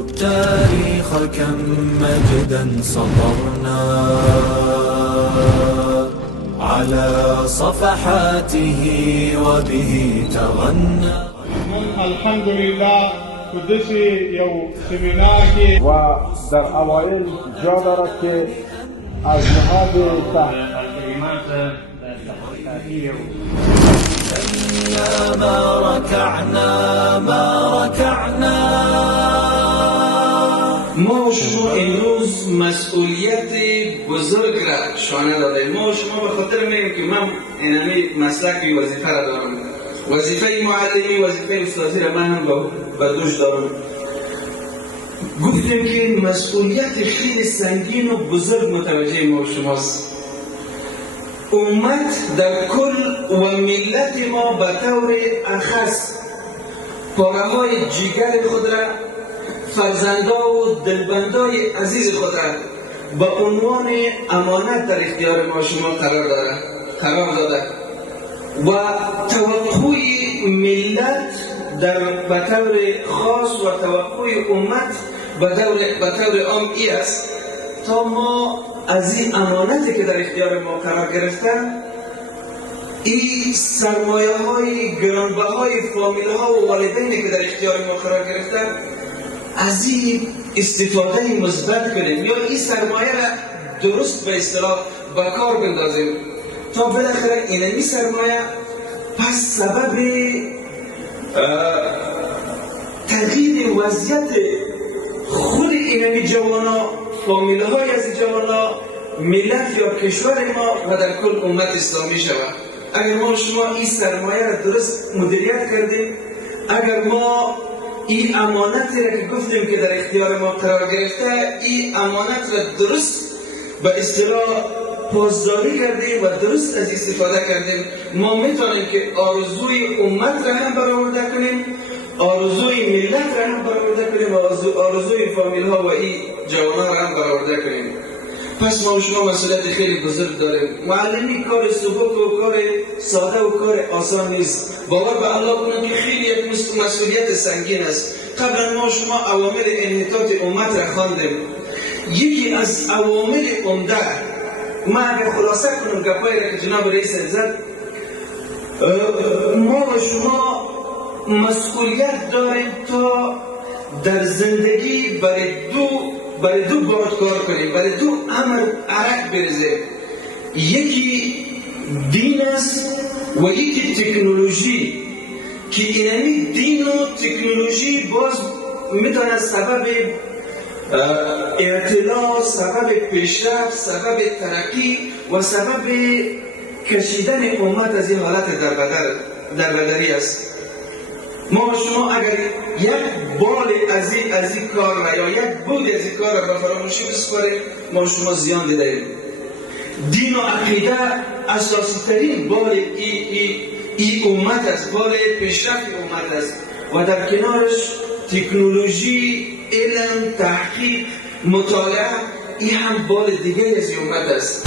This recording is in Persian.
التاريخ كم مجدا سطرنا على صفحاته وبه تغنى. الحمد لله کدسی یو سمینار که و در اوائل جا دارد که از نهاد تحقیقات ما ركعنا ما و شما امروز مسئولیت بزرگ را شانه دادیم. ما و شما به خاطر میگیم که من اینمی مسلکی وظیفه را دارم، وظیفه معلمی، وظیفه استادی را من هم به دوش دارم. گفتیم که مسئولیت خیلی سنگین و بزرگ متوجه ما و شماست. امت در کل و ملت ما به طور اخص پاره های جیگر خود را، فرزندا و دلبندای عزیز خود را به عنوان امانت در اختیار ما شما قرار داده و توقع ملت در به طور خاص و توقع امت به طور عام ای است تا ما از این امانتی که در اختیار ما قرار گرفتن، این سرمایه های گرانبهای فامیل ها و والدینی که در اختیار ما قرار گرفتن، از این استفاده مثبت کنیم یا این سرمایه را درست به اصطلاح به کار بندازیم تا بالاخره این سرمایه پس سبب تغییر وضعیت خود اینمی جوانا، فامیل های از جوانا، ملت یا کشور ما و در کل امت اسلامی شود. اگر ما شما این سرمایه را درست مدیریت کردیم، اگر ما این امانتی را که گفتیم که در اختیار ما قرار گرفته، این امانت را درست به اصطلاح پاسداری کردیم و درست از استفاده کردیم، ما میتونیم که آرزوی امت را هم برآورده کنیم، آرزوی ملت را هم برآورده کنیم و آرزوی فامیل ها و این جوانان را هم برآورده کنیم. پس ما شما مسئولیت خیلی بزرگ داریم. معلمی کار سبک و کار ساده و کار آسان نیست. باور به الله کنم که خیلی یک مسئولیت سنگین است. قبلا ما شما عوامل انحطاط امت را خواندیم. یکی از عوامل عمده، ما اگر خلاصه کنم گپایی را که جناب رئیس زد، ما و شما مسئولیت داریم تا در زندگی برای دو بار کار کنیم، برای دو امر عرق بریزیم. یکی دین است و یکی تکنولوژی، که اینمی دین و تکنولوژی باز میتونه سبب اطلاع، سبب پیشرفت، سبب ترقی و سبب کشیدن امت از این حالت دربدری است. ما شما اگر یک بال از این کار را یا یک بود از این کار را به فراموشی بسپاریم، ما شما زیان دیدیم. دین و عقیده اساسی ترین بال ای امت است، بال پیشرفت امت است و در کنارش تکنولوژی، علم، تحقیق، مطالعه، این هم بال دیگه از امت است.